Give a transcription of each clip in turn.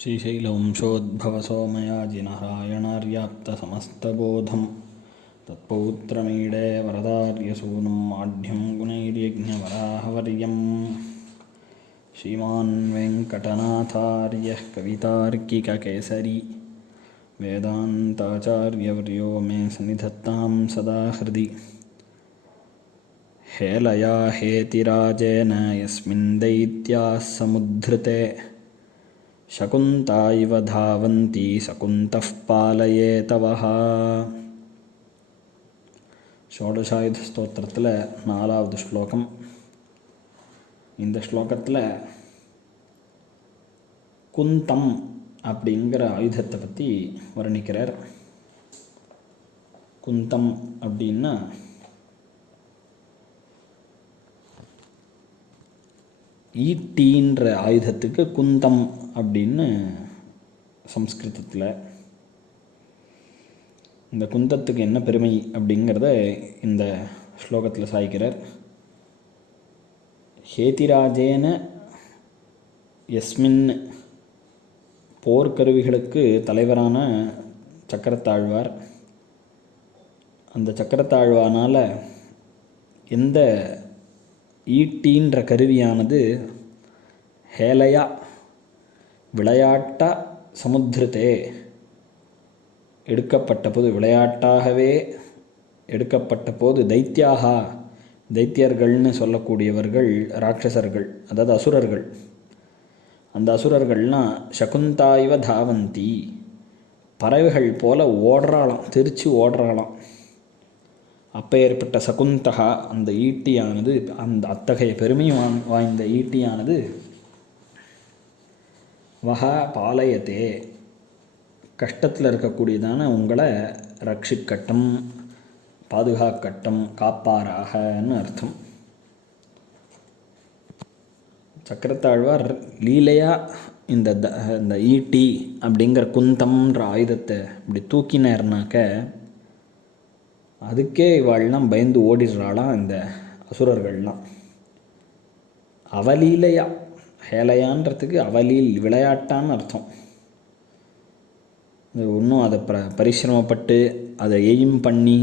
श्रीशैलवंशोद्भवसोमयाजिनारायणार्याप्तसमस्तबोधं तत्पौत्रमीडे वरदार्यसूनुं माढ्यं गुणैर्यज्ञवराहवर्यं श्रीमान् वेङ्कटनाथार्यः कवितार्किककेसरी। वेदान्ताचार्यवर्यो मे सन्निधत्तां सदा हृदि हेलया हेतिराजेन यस्मिन् दैत्याः समुद्धृते। शकुन्ता इव धावन्ती सकुन्तः पालयेतवः ஷோடசாயுத ஸ்தோத்திரத்தில் நாலாவது ஸ்லோகம் இந்த ஸ்லோகத்தில் குந்தம் அப்படிங்கிற ஆயுதத்தை பற்றி வர்ணிக்கிறார் குந்தம் அப்படின்னா ஈட்டின்ற ஆயுதத்துக்கு குந்தம் அப்படின்னு சம்ஸ்கிருதத்தில் இந்த குந்தத்துக்கு என்ன பெருமை அப்படிங்கிறத இந்த ஸ்லோகத்தில் சாய்க்கிறார். ஹேதிராஜேன எஸ்மின் போர்க்கருவிகளுக்கு தலைவரான சக்கரத்தாழ்வார். அந்த சக்கரத்தாழ்வானால் எந்த ஈட்டின்ற கருவியானது ஹேலையா விளையாட்டா சமுத்திரத்தே எடுக்கப்பட்ட போது விளையாட்டாகவே எடுக்கப்பட்ட போது தைத்தியாகா தைத்தியர்கள்னு சொல்லக்கூடியவர்கள் ராட்சசர்கள் அதாவது அசுரர்கள். அந்த அசுரர்கள்னால் சகுந்தாய்வ தாவந்தி. பறவைகள் போல ஓடுறாளாம் திருச்சி ஓடுறாளாம். அப்போ ஏற்பட்ட சகுந்தகா அந்த ஈட்டியானது அந்த அத்தகைய பெருமை வாய்ந்த ஈட்டியானது வகா பாலயத்தே கஷ்டத்தில் இருக்கக்கூடியதான உங்களை ரட்சிக்கட்டும் பாதுகாக்கட்டும் காப்பாராகன்னு அர்த்தம். சக்கரத்தாழ்வார் லீலையாக இந்த த இந்த ஈட்டி அப்படிங்கிற குந்தம்ன்ற ஆயுதத்தை இப்படி தூக்கினார்னாக்க அதுக்கே இவாள்லாம் பயந்து ஓடிடுறாளாம் இந்த அசுரர்கள்லாம். அவலீலையா ஹேலையான்றதுக்கு அவலில் விளையாட்டான்னு அர்த்தம். ஒன்றும் அதை ப பரிசிரமப்பட்டு அதை எய்ம் பண்ணி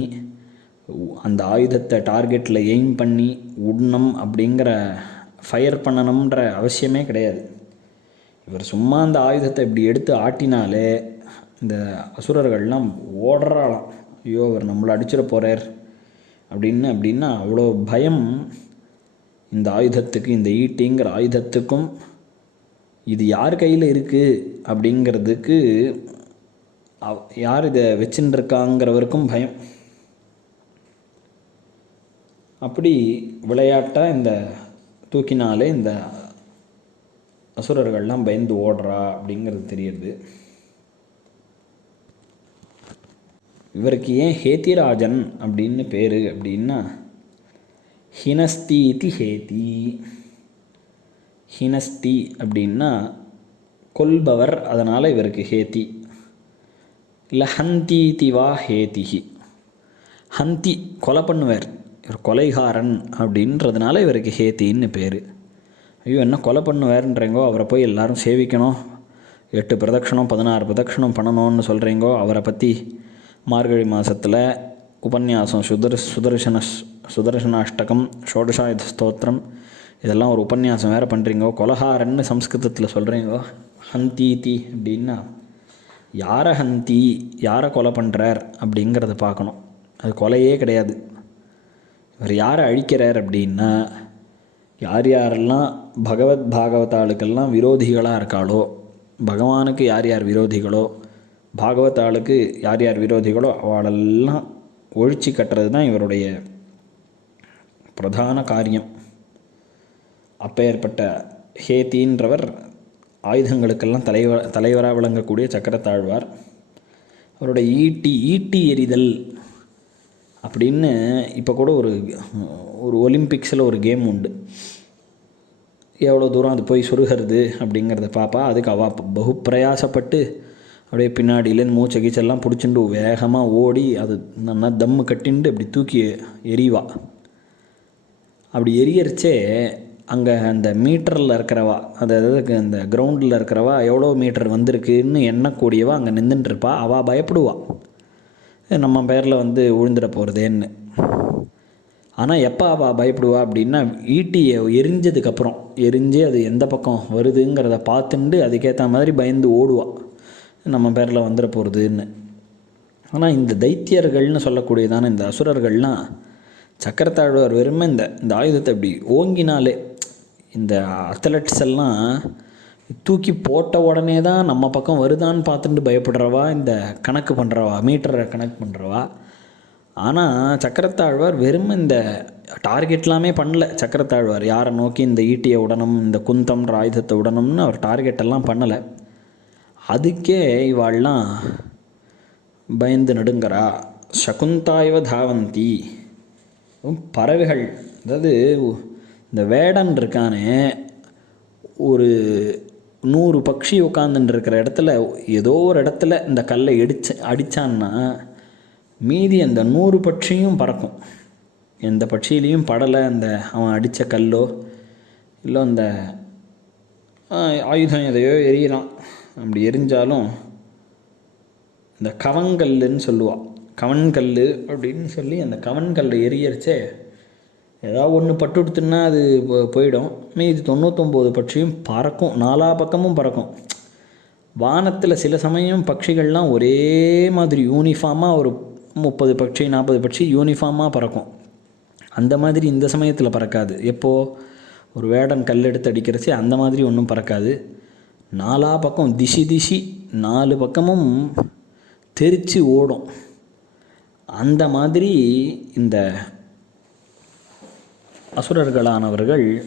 அந்த ஆயுதத்தை டார்கெட்டில் எய்ம் பண்ணி உடனம் அப்படிங்கிற ஃபயர் பண்ணணுன்ற அவசியமே கிடையாது. இவர் சும்மா அந்த ஆயுதத்தை இப்படி எடுத்து ஆட்டினாலே இந்த அசுரர்கள்லாம் ஓடுறாளாம். ஐயோ அவர் நம்மளை அடிச்சிட போகிறார் அப்படின்னு அப்படின்னா அவ்வளோ பயம் இந்த ஆயுதத்துக்கு இந்த ஈட்டிங்கிற ஆயுதத்துக்கும் இது யார் கையில் இருக்குது அப்படிங்கிறதுக்கு யார் இதை வச்சுட்டுருக்காங்கிறவருக்கும் பயம். அப்படி விளையாட்டாக இந்த தூக்கினாலே இந்த அசுரர்கள்லாம் பயந்து ஓடுறா அப்படிங்கிறது தெரியுது இவருக்கு ஏன் ஹேத்திராஜன் அப்படின்னு பேர் அப்படின்னா ஹினஸ்தி இது ஹேதி. ஹினஸ்தி அப்படின்னா கொல்பவர் அதனால் இவருக்கு ஹேதி. இல்லை ஹந்தீதி வா ஹேதிஹி. ஹந்தி கொலை பண்ணுவார் இவர் கொலைகாரன் அப்படின்றதுனால இவருக்கு ஹேத்தின்னு பேர். ஐயோ என்ன கொலை பண்ணுவார்ன்றீங்கோ அவரை போய் எல்லாரும் சேவிக்கணும். எட்டு பிரதட்சணம் பதினாறு பிரதட்சணம் பண்ணணும்னு சொல்கிறீங்கோ அவரை பற்றி மார்கழி மாதத்தில் உபன்யாசம் சுதர் சுதர்சன சுதர்சனாஷ்டகம் ஷோடசாயுத ஸ்தோத்திரம் இதெல்லாம் ஒரு உபன்யாசம் வேறு பண்ணுறீங்கோ கொலகாரன்னு சம்ஸ்கிருதத்தில் சொல்கிறீங்கோ ஹந்தீதி அப்படின்னா யாரை ஹந்தி யாரை கொலை பண்ணுறார் அப்படிங்கிறத பார்க்கணும். அது கொலையே கிடையாது. இவர் யாரை அழிக்கிறார் அப்படின்னா யார் யாரெல்லாம் பகவத் பாகவதாளுக்கெல்லாம் விரோதிகளாக இருக்காளோ பகவானுக்கு யார் யார் விரோதிகளோ பாகவதாளுக்கு யார் யார் விரோதிகளோ அவளெல்லாம் ஒழிச்சு கட்டுறது தான் இவருடைய பிரதான காரியம். அப்பேற்பட்ட ஹேத்தின்றவர் ஆயுதங்களுக்கெல்லாம் தலைவ தலைவராக விளங்கக்கூடிய சக்கரத்தாழ்வார். அவருடைய ஈட்டி ஈட்டி எறிதல் அப்படின்னு இப்போ கூட ஒரு ஒரு ஒலிம்பிக்ஸில் ஒரு கேம் உண்டு. எவ்வளோ தூரம் அது போய் சுருகிறது அப்படிங்கிறத பார்ப்பா அதுக்கு அவா பகு பிரயாசப்பட்டு அப்படியே பின்னாடியிலேருந்து மூச்சை கீச்செல்லாம் பிடிச்சிண்டு வேகமாக ஓடி அது நல்லா தம்மு கட்டிண்டு அப்படி தூக்கி எறிவா. அப்படி எரியரிச்சே அங்கே அந்த மீட்டரில் இருக்கிறவா அதாவது அந்த கிரவுண்டில் இருக்கிறவா எவ்வளோ மீட்டர் வந்திருக்குன்னு எண்ணக்கூடியவா அங்கே நின்றுட்டுருப்பா அவள் பயப்படுவா. நம்ம பேரில் வந்து விழுந்துட போகிறதேன்னு ஆனால் எப்போ அவள் பயப்படுவா அப்படின்னா ஈட்டியை எரிஞ்சதுக்கப்புறம் எரிஞ்சு அது எந்த பக்கம் வருதுங்கிறத பார்த்துண்டு அதுக்கேற்ற மாதிரி பயந்து ஓடுவாள் நம்ம பேரில் வந்துட போகிறதுன்னு ஆனால் இந்த தைத்தியர்கள்னு சொல்லக்கூடியதான இந்த அசுரர்கள்லாம் சக்கரத்தாழ்வார் வெறுமை இந்த இந்த ஆயுதத்தை அப்படி ஓங்கினாலே இந்த அத்லட்ஸ் எல்லாம் தூக்கி போட்ட உடனே தான் நம்ம பக்கம் வருதான்னு பார்த்துட்டு பயப்படுறவா இந்த கணக்கு பண்ணுறவா மீட்டரை கணக்கு பண்ணுறவா ஆனால் சக்கரத்தாழ்வார் வெறும் இந்த டார்கெட்லாமே பண்ணல. சக்கரத்தாழ்வார் யாரை நோக்கி இந்த ஈட்டியை உடனும் இந்த குந்தம்ன்ற ஆயுதத்தை உடனும்னு அவர் டார்கெட்டெல்லாம் பண்ணலை. அதுக்கே இவாள்லாம் பயந்து நடுங்கிறா. சகுந்தாய்வ தாவந்தி. பறவைகள். அதாவது இந்த வேடன் இருக்கானே ஒரு நூறு பட்சி உட்காந்துட்டு இருக்கிற இடத்துல ஏதோ ஒரு இடத்துல இந்த கல்லை இடிச்சு அடித்தான்னா மீதி அந்த நூறு பட்சியும் பறக்கும். எந்த பட்சியிலையும் படலை அந்த அவன் அடித்த கல்லோ இல்லை அந்த ஆயுதம் எதையோ எரியலாம். அப்படி எரிஞ்சாலும் இந்த கவங்கல்லுன்னு சொல்லுவாள் கவன்கல் அப்படின்னு சொல்லி அந்த கவன்கல் எரியரிச்சே ஏதாவது ஒன்று பட்டு அது போ- போயிடும். மீதி தொண்ணூத்தொம்பது பட்சியும் பறக்கும். நாலா பக்கமும் பறக்கும். வானத்தில் சில சமயம் பட்சிகள்லாம் ஒரே மாதிரி யூனிஃபார்மாக ஒரு முப்பது பட்சி நாற்பது பட்சி யூனிஃபார்மாக பறக்கும். அந்த மாதிரி இந்த சமயத்தில் பறக்காது. எப்போது ஒரு வேடன் கல் எடுத்து அடிக்கிறச்சு அந்த மாதிரி ஒன்றும் பறக்காது. நாலா பக்கம் திசி திசி நாலு பக்கமும் தெரிச்சு ஓடும். அந்த மாதிரி இந்த அசுரர்களானவர்கள்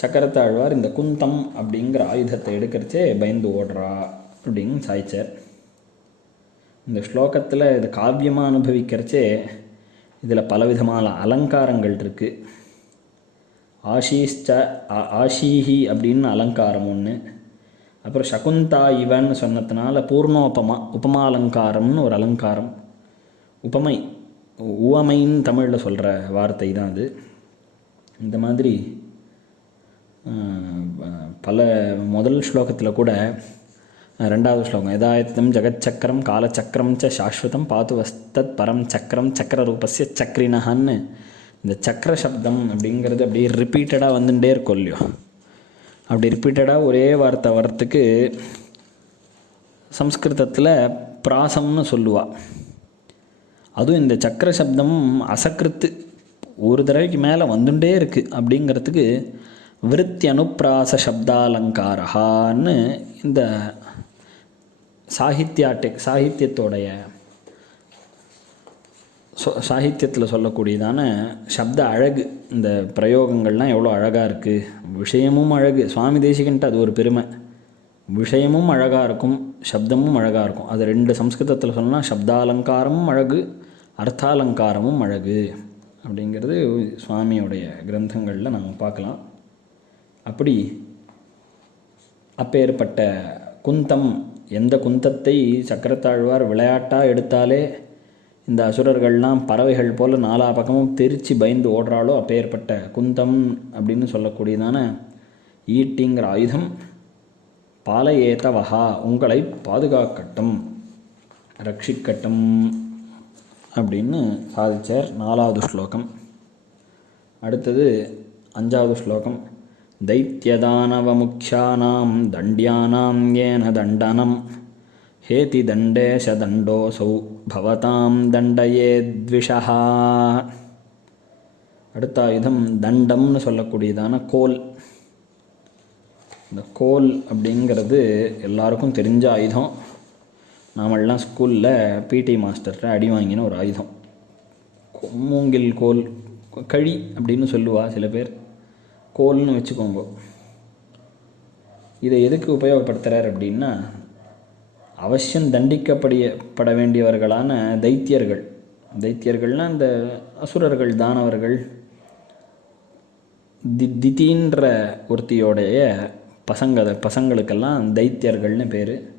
சக்கரத்தாழ்வார் இந்த குந்தம் அப்படிங்கிற ஆயுதத்தை எடுக்கிறச்சே பயந்து ஓடுறா அப்படின்னு சாய்ச்சார். இந்த ஸ்லோகத்தில் இது காவியமாக அனுபவிக்கிறச்சே இதில் பலவிதமான அலங்காரங்கள் இருக்குது ஆஷீஷ்ச ஆஷீஹி அப்படின்னு அலங்காரம் ஒன்று அப்புறம் சகுந்தா இவன்னு சொன்னதுனால பூர்ணோபமா உபமா அலங்காரம்னு ஒரு அலங்காரம். உபமை உவமைன்னு தமிழில் சொல்கிற வார்த்தை தான் அது. இந்த மாதிரி பல முதல் ஸ்லோகத்தில் கூட ரெண்டாவது ஸ்லோகம் யதாயத்தம் ஜெகச்சக்கரம் காலச்சக்கரம் ச சாஸ்வதம் பாத்து வஸ்தத் பரம் சக்கரம் சக்கர ரூபஸ்ய சக்ரினஹன்னு இந்த சக்கர சப்தம் அப்படிங்கிறது அப்படியே ரிப்பீட்டடாக வந்துட்டே இருக்கும் இல்லையோ? அப்படி ரிப்பீட்டடாக ஒரே வார்த்தை வரத்துக்கு சம்ஸ்கிருதத்தில் பிராசம்னு சொல்லுவாள் அதுவும் இந்த சக்கர சப்தம் அசக்கிருத்து ஒரு தடவைக்கு மேலே வந்துட்டே இருக்குது அப்படிங்கிறதுக்கு விருத்தி அனுப்பிராச சப்தாலங்காரஹான்னு இந்த சாகித்யாட்டை சாகித்யத்தோடைய சொ சாகித்யத்தில் சொல்லக்கூடியதான சப்த அழகு இந்த பிரயோகங்கள்லாம் எவ்வளோ அழகாக இருக்குது விஷயமும் அழகு. சுவாமி தேசிகன்ட்டு அது ஒரு பெருமை. விஷயமும் அழகாக இருக்கும் சப்தமும் அழகாக இருக்கும். அது ரெண்டு சம்ஸ்கிருதத்தில் சொன்னால் சப்தாலங்காரமும் அழகு அர்த்தாலங்காரமும் அழகு. அப்படிங்கிறது சுவாமியுடைய கிரந்தங்களில் நம்ம பார்க்கலாம். அப்படி அப்பேற்பட்ட குந்தம் எந்த குந்தத்தை சக்கரத்தாழ்வார் விளையாட்டாக எடுத்தாலே இந்த அசுரர்கள்லாம் பறவைகள் போல் நாலா பக்கமும் தெரிச்சு பயந்து ஓடுறாளோ அப்பேற்பட்ட குந்தம் அப்படின்னு சொல்லக்கூடியதான ஈட்டிங்கிற ஆயுதம் பாலையேத்தவஹா உங்களை பாதுகாக்கட்டும் ரட்சிக்கட்டும் அப்படின்னு சாதிச்சார் நாலாவது ஸ்லோகம் அடுத்தது அஞ்சாவது ஸ்லோகம் दैत्यदानवमुख्यानां दण्ड्यानां येन दण्डनं हेति दण्डेश दण्डोऽसौ भवतां दण्डयेद्विषः அடுத்த ஆயுதம் தண்டம்னு சொல்லக்கூடியதான கோல் இந்த கோல் அப்படிங்கிறது எல்லாருக்கும் தெரிஞ்ச ஆயுதம் நாமெல்லாம் ஸ்கூலில் பிடி மாஸ்டர்கிட்ட அடி வாங்கின ஒரு ஆயுதம் கோ- மூங்கில் கோல் கழி அப்படின்னு சொல்லுவா சில பேர் கோல்னு வச்சுக்கோங்க இதை எதுக்கு உபயோகப்படுத்துகிறார் அப்படின்னா அவசியம் தண்டிக்கப்படிய பட வேண்டியவர்களான தைத்தியர்கள். தைத்தியர்கள்னால் இந்த அசுரர்கள் தானவர்கள் தி திதின்ற ஒருத்தியோடைய பசங்க பசங்களுக்கெல்லாம் தைத்தியர்கள்னு பேர்.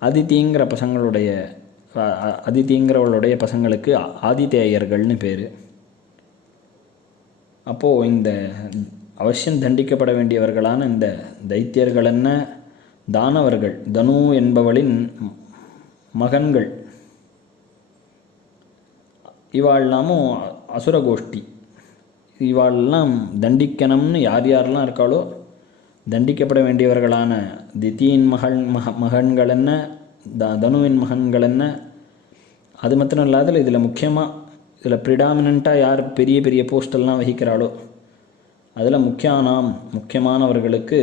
அதிதிங்கிற பசங்களுடைய அ- அதிதிங்கிறவளுடைய பசங்களுக்கு ஆதித்தேயர்கள்னு பேர். அப்போது இந்த அவசியம் தண்டிக்கப்பட வேண்டியவர்களான இந்த தைத்தியர்கள் என்ன தானவர்கள் தனு என்பவளின் மகன்கள். இவாள்லாமும் அசுர கோஷ்டி இவாளெல்லாம் தண்டிக்கணும்னு யார் யாரெல்லாம் இருக்காளோ தண்டிக்கப்பட வேண்டியவர்களான தித்தியின் மகள் மக மகன்கள் என்ன த தனுவின் மகன்கள் என்ன அது மாத்திரம் இல்லாத இதில் முக்கியமாக இதில் ப்ரிடாமினண்ட்டாக யார் பெரிய பெரிய போஸ்டெல்லாம் வகிக்கிறாளோ அதில் முக்கியானாம் முக்கியமானவர்களுக்கு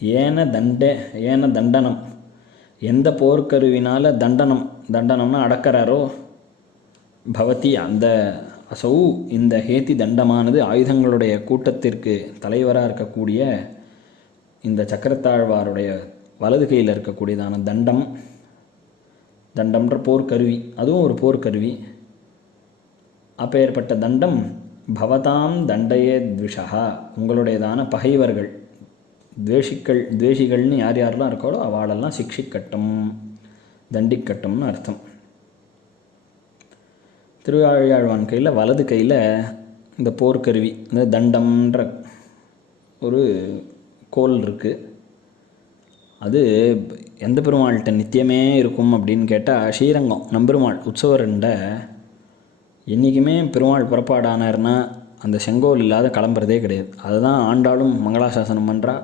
ஏன தண்ட ஏன தண்டனம்? எந்த போர்க்கருவினால் தண்டனம்? தண்டனம்னா அடக்கிறாரோ? பவதி அந்த அசௌ இந்த ஹேதி தண்டமானது ஆயுதங்களுடைய கூட்டத்திற்கு தலைவராக இருக்கக்கூடிய இந்த சக்கரத்தாழ்வாருடைய வலது கையில் இருக்கக்கூடியதான தண்டம். தண்டம்ன்ற போர்க்கருவி. அதுவும் ஒரு போர்க்கருவி. அப்பேற்பட்ட தண்டம் பவதாம் தண்டையே த்விஷா உங்களுடையதான பகைவர்கள். துவேஷிக்கள் துவேஷிகள்னு யார் யாரெல்லாம் இருக்காளோ அவளெல்லாம் சிக்ஷிக்கட்டும் தண்டிக்கட்டும்னு அர்த்தம். திருவாழியாழ்வான் கையில் வலது கையில் இந்த போர்க்கருவி இந்த தண்டம்ன்ற ஒரு கோல் இருக்குது அது எந்த பெருமாள்கிட்ட நித்தியமே இருக்கும் அப்படின்னு கேட்டால் ஸ்ரீரங்கம் நம்பெருமாள் உற்சவர்ண்ட என்றைக்குமே பெருமாள் புறப்பாடானார்னா அந்த செங்கோல் இல்லாத கிளம்புறதே கிடையாது. அதுதான் ஆண்டாளும் மங்களாசாசனம் பண்ணுறா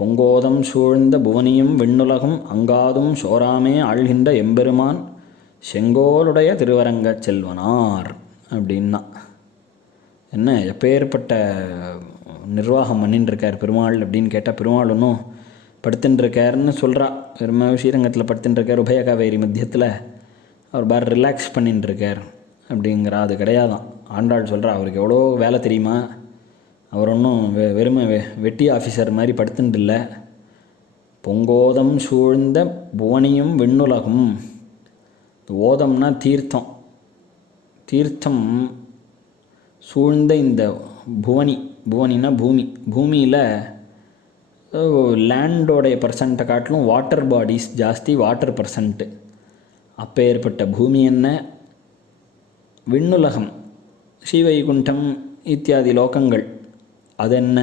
பொங்கோதம் சூழ்ந்த புவனியும் விண்ணுலகும் அங்காதும் சோராமே ஆழ்கின்ற எம்பெருமான் செங்கோலுடைய திருவரங்கச் செல்வனார் அப்படின்னா. என்ன எப்பேற்பட்ட நிர்வாகம் பண்ணிட்டுருக்கார் பெருமாள் அப்படின்னு கேட்டால் பெருமாள் ஒன்றும் படுத்துன்னு சொல்கிறா பெருமா ஸ்ரீரங்கத்தில் படுத்துட்டுருக்கார் உபயகாவேரி மத்தியத்தில். அவர் பார் ரிலாக்ஸ் பண்ணிட்டுருக்கார் அப்படிங்கிறா. அது கிடையாதான். ஆண்டாள் சொல்கிறா அவருக்கு எவ்வளோ வேலை தெரியுமா? அவர் ஒன்றும் வெ வெறுமை வெ வெட்டி ஆஃபீஸர் மாதிரி படுத்துட்டு இல்லை. பொங்கோதம் சூழ்ந்த புவனியும் விண்ணுலகும். ஓதம்னா தீர்த்தம். தீர்த்தம் சூழ்ந்த இந்த புவனி புவனினா பூமி. பூமியில் லேண்டோடைய பர்சன்ட்டை காட்டிலும் வாட்டர் பாடிஸ் ஜாஸ்தி வாட்டர் பர்சன்ட்டு அப்பேற்பட்ட பூமி என்ன? விண்ணுலகம். ஸ்ரீவைகுண்டம் இத்தியாதி லோகங்கள். அதென்ன?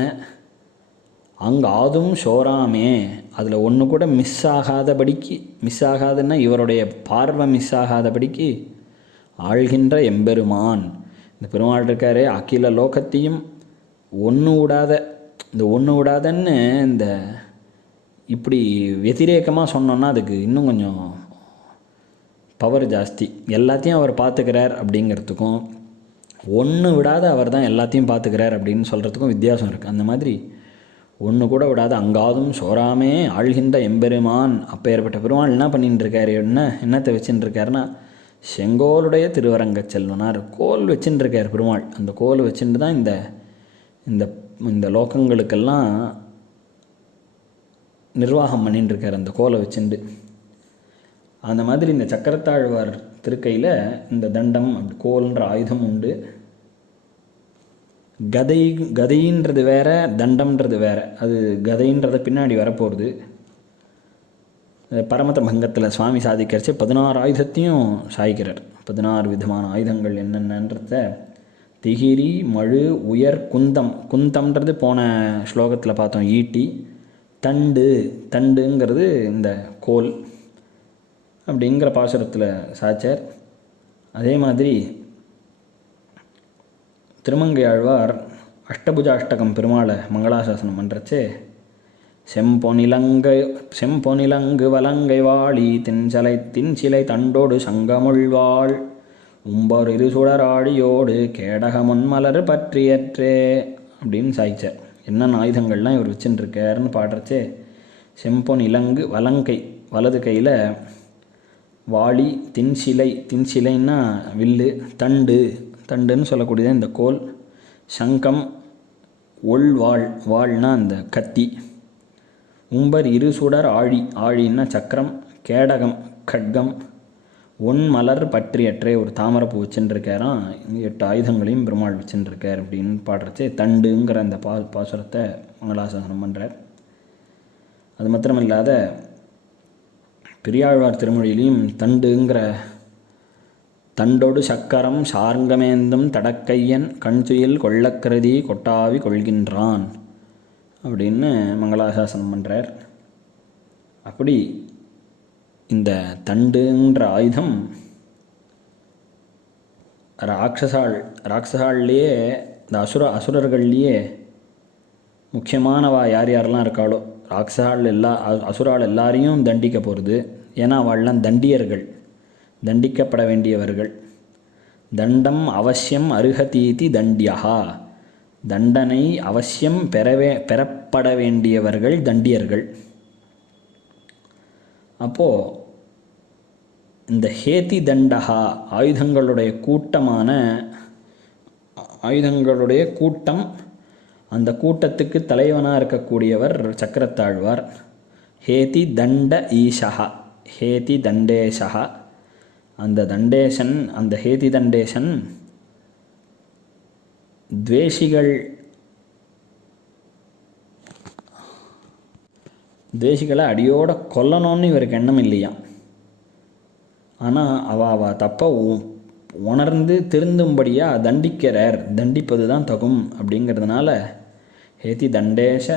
அங்கே ஆதும் சோராமே அதில் ஒன்று கூட மிஸ் ஆகாதபடிக்கு மிஸ் ஆகாதுன்னா இவருடைய பார்வை மிஸ் ஆகாதபடிக்கு ஆள்கின்ற எம்பெருமான். இந்த பெருமாள் இருக்காரே அகில லோகத்தையும் ஒன்று விடாத இந்த ஒன்று விடாதன்னு இந்த இப்படி வெதிரேக்கமாக சொன்னோன்னா அதுக்கு இன்னும் கொஞ்சம் பவர் ஜாஸ்தி. எல்லாத்தையும் அவர் பார்த்துக்கிறார் அப்படிங்கிறதுக்கும் ஒன்று விடாத அவர் தான் எல்லாத்தையும் பார்த்துக்கிறார் அப்படின்னு சொல்கிறதுக்கும் வித்தியாசம் இருக்குது அந்த மாதிரி ஒன்று கூட விடாத அங்காதும் சோராமே ஆழ்கின்ற எம்பெருமான் அப்பேற்பட்ட பெருமாள் என்ன பண்ணிட்டு இருக்காரு? என்ன என்னத்தை வச்சுட்டு இருக்காருன்னா செங்கோலுடைய திருவரங்க செல்வனார் கோல் வச்சுட்டு இருக்கார் பெருமாள். அந்த கோல் வச்சுட்டு தான் இந்த இந்த இந்த லோகங்களுக்கெல்லாம் நிர்வாகம் பண்ணிட்டு இருக்கார் அந்த கோலை வச்சுண்டு அந்த மாதிரி இந்த சக்கரத்தாழ்வார் திருக்கையில் இந்த தண்டம் கோல்ன்ற ஆயுதம் உண்டு. கதை கதைன்றது வேற தண்டம்ன்றது வேற. அது கதைன்றத பின்னாடி வரப்போகுது. பரமத பங்கத்தில் சுவாமி சாதிக்கிறச்சு பதினாறு ஆயுதத்தையும் சாய்க்கிறார். பதினாறு விதமான ஆயுதங்கள் என்னென்னன்றத திகிரி மழு உயர் குந்தம். குந்தம்ன்றது போன ஸ்லோகத்தில் பார்த்தோம் ஈட்டி. தண்டு தண்டுங்கிறது இந்த கோல். அப்படிங்கிற பாசுரத்தில் சாச்சார். அதே மாதிரி திருமங்கை ஆழ்வார் அஷ்டபுஜாஷ்டகம் பெருமாளை மங்களாசாசனம் பண்ணுறச்சே செம்பொனிலங்கை செம்பொனிலங்கு வலங்கை வாளி தின்சலை தின்சிலை தண்டோடு சங்கமுள்வாள் உம்பர் இரு சுடராழியோடு கேடக முன்மலர் பற்றியற்றே அப்படின்னு சாய்ச்சார். என்னென்ன ஆயுதங்கள்லாம் இவர் வச்சுட்டுருக்காருன்னு பாடுறச்சே செம்பொன் இலங்கு வலங்கை வலது கையில் வாளி தின்சிலை தின்சிலைன்னா வில்லு தண்டு தண்டுன்னு சொல்லக்கூடியது இந்த கோல். சங்கம் ஒள் வாழ் வாழ்னா அந்த கத்தி. உம்பர் இரு சுடர் ஆழி ஆழின்னா சக்கரம். கேடகம் கட்கம். ஒன் மலர் பற்றியற்றே ஒரு தாமரைப்பூ வச்சுட்டுருக்காராம் எட்டு ஆயுதங்களையும் பெருமாள் வச்சுட்டுருக்கார் அப்படின்னு பாடுறச்சே தண்டுங்கிற அந்த பா பாசுரத்தை மங்களாசாசனம் பண்ணுறார் அது மாத்திரமில்லாத பெரியாழ்வார் திருமொழியிலையும் தண்டுங்கிற தண்டொடு சக்கரம் சார்ங்கமேந்தும் தடக்கையன் கண்துயில் கொள்ளக்கருதி கொட்டாவி கொள்கின்றான் அப்படின்னு மங்களாசாசனம் பண்ணுறார் அப்படி இந்த தண்டுன்ற ஆயுதம் ராட்சசாள் ராட்சசாள்லேயே இந்த அசுர அசுரர்கள்லேயே முக்கியமானவா யார் யாரெல்லாம் இருக்காளோ? ராக்ஸாள் எல்லா அ- எல்லாரையும் தண்டிக்க போகிறது ஏன்னா அவள்லாம் தண்டியர்கள். தண்டிக்கப்பட வேண்டியவர்கள். தண்டம் அவசியம் அருகதீதி தண்டியா தண்டனை அவசியம் பெறவே பெறப்பட வேண்டியவர்கள் தண்டியர்கள். அப்போது இந்த ஹேதி தண்டகா ஆயுதங்களுடைய கூட்டமான ஆயுதங்களுடைய கூட்டம் அந்த கூட்டத்துக்கு தலைவனாக இருக்கக்கூடியவர் சக்கரத்தாழ்வார். ஹேதி தண்ட ஈஷா ஹேதி தண்டேஷா அந்த தண்டேசன் அந்த ஹேதி தண்டேசன் துவேஷிகள் துவேஷிகளை அடியோட கொல்லணும்னு இவருக்கு எண்ணம் இல்லையா ஆனால் அவ அவ தப்பை உணர்ந்து திருந்தும்படியாக தண்டிக்கிறார். தண்டிப்பது தான் தகும் அப்படிங்கிறதுனால ஹேதி தண்டேஷ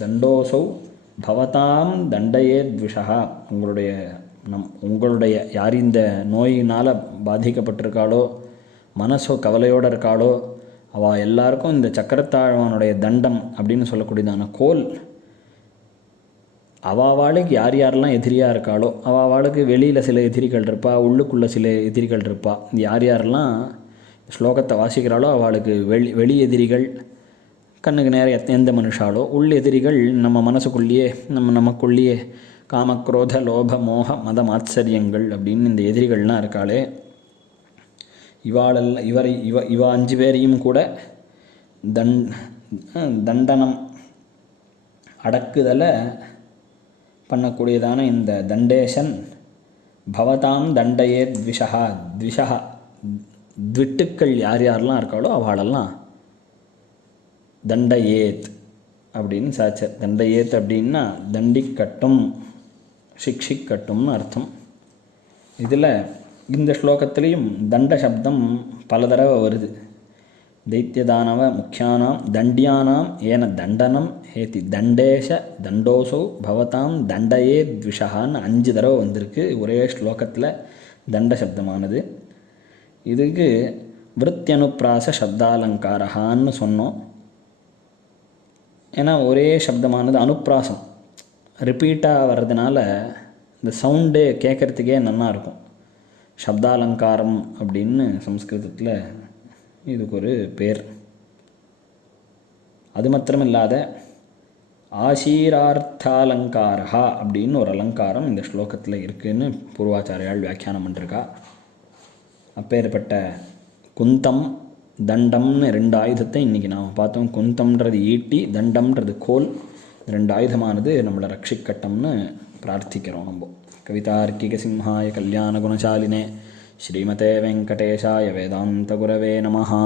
தண்டோசௌ பவதாம் தண்டையே த்விஷா உங்களுடைய நம் உங்களுடைய யார் இந்த நோயினால் பாதிக்கப்பட்டிருக்காளோ மனசோ கவலையோடு இருக்காளோ அவள் எல்லாருக்கும் இந்த சக்கரத்தாழ்வானுடைய தண்டம் அப்படின்னு சொல்லக்கூடியதான கோல் அவாவாளுக்கு யார் யாரெல்லாம் எதிரியாக இருக்காளோ அவாவாளுக்கு வெளியில் சில எதிரிகள் இருப்பா உள்ளுக்குள்ளே சில எதிரிகள் இருப்பா. யார் யாரெல்லாம் ஸ்லோகத்தை வாசிக்கிறாளோ அவளுக்கு வெளி வெளி எதிரிகள் கண்ணுக்கு நேரம் எந்த மனுஷாலோ உள் எதிரிகள் நம்ம மனசுக்குள்ளேயே நம்ம நமக்குள்ளேயே காமக்ரோத லோப மோக மத மாத்சரியங்கள் அப்படின்னு இந்த எதிரிகள்லாம் இருக்காளே. இவாளெல்லாம் இவரை இவ இவ அஞ்சு பேரையும் கூட தண் தண்டனம் அடக்குதலை பண்ணக்கூடியதான இந்த தண்டேசன் பவதாம் தண்டையே த்விஷா த்விஷா த்விட்டுக்கள் யார் யாரெல்லாம் இருக்காளோ அவளெல்லாம் தண்டையேத் அப்படின்னு சாச்சர் தண்டையேத் அப்படின்னா தண்டிக்கட்டும் சிக்ஷிக்கட்டும்னு அர்த்தம். இதில் இந்த ஸ்லோகத்திலையும் தண்ட சப்தம் பல தடவை வருது. दैत्यदानव मुख्यानां दण्ड्यानां येन दण्डनं हेति தண்டேஷ தண்டோசோ பவதாம் தண்டையே த்விஷகான்னு அஞ்சு தடவை வந்திருக்கு ஒரே ஸ்லோகத்தில் தண்ட சப்தமானது இதுக்கு விருத்தியனுப்பிராச சப்தாலங்காரகான்னு சொன்னோம் ஏன்னா ஒரே சப்தமானது அனுப்பிராசம் ரிப்பீட்டாக வர்றதுனால இந்த சவுண்டே கேட்குறதுக்கே நல்லா இருக்கும் சப்தாலங்காரம் அப்படின்னு சம்ஸ்கிருதத்தில் இதுக்கு ஒரு பேர். அது மாத்திரமில்லாத ஆசீரார்த்தாலங்காரா அப்படின்னு ஒரு அலங்காரம் இந்த ஸ்லோகத்தில் இருக்குதுன்னு பூர்வாச்சாரியால் வியாக்கியானம் பண்ணிருக்கா. அப்பேற்பட்ட குந்தம் தண்டம்னு ரெண்டு ஆயுதத்தை இன்றைக்கி நாம் பார்த்தோம். குந்தம்ன்றது ஈட்டி தண்டம்ன்றது கோல். ரெண்டு ஆயுதமானது நம்மளை ரட்சிக்கட்டம்னு பிரார்த்திக்கிறோம் நம்ம. கவிதார்க்கிக சிம்ஹாய கல்யாண குணசாலினே. ஸ்ரீமதே வெங்கடேஷாய வேதாந்த குரவே நமஹா.